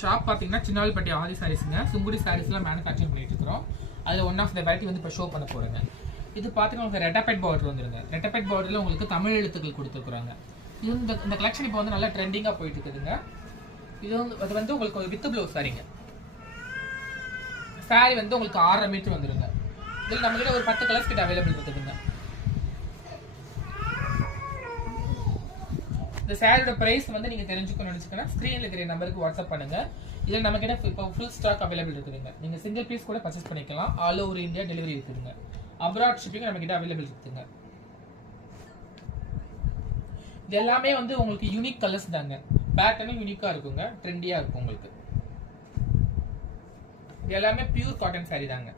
Shop பார்த்தீங்கன்னா சின்னால்பட்டி ஆதி சாரீஸ்ங்க. சுங்குடி சாரீஸ்லாம் manufacture பண்ணிட்டு இருக்கிறோம். அதில் ஒன் ஆஃப் த வெரைட்டி வந்து இப்போ ஷோ பண்ண போகிறேங்க. இது பார்த்தீங்கன்னா உங்களுக்கு ரெட்டபெட் பார்டர் வந்துருங்க. ரெட்டபெட் பார்டரில் உங்களுக்கு தமிழ் எழுத்துக்கள் கொடுத்துருக்குறாங்க. இது இந்த கலெக்ஷன் இப்போ வந்து நல்லா ட்ரெண்டிங்காக போயிட்டு இருக்குதுங்க. அது வந்து உங்களுக்கு ஒரு வித் ப்ளவுஸ் சாரிங்க. சாரி வந்து உங்களுக்கு 6.5 மீட்டர் வந்துருங்க. இதில் நம்மகிட்ட ஒரு 10 கலர்ஸ் கிட்ட அவைலபிள் இருக்குதுங்க. இந்த சாரியோட பிரைஸ் வந்து நீங்க தெரிஞ்சுக்கணும்னு நினைச்சுக்கனா ஸ்கிரீன்ல இருக்கிற நம்பருக்கு வாட்ஸ்அப் பண்ணுங்க. இதுல நம்ம கிட்ட இப்போ ஃபுல் ஸ்டாக் அவைலபிள் இருக்குதுங்க. நீங்க சிங்கிள் பீஸ் கூட பர்ச்சேஸ் பண்ணிக்கலாம். ஆல் ஓவர் இந்தியா டெலிவரி இருக்குதுங்க. அப்ராட் ஷிப்பிங் நம்ம கிட்ட அவைலபிள் இருக்குதுங்க. இது எல்லாமே வந்து உங்களுக்கு யூனிக் கலர்ஸ் தாங்க. பேட்டர்னும் யூனிக்கா இருக்குங்க. ட்ரெண்டியா இருக்கும் உங்களுக்கு. இது எல்லாமே பியூர் காட்டன் சாரி தாங்க.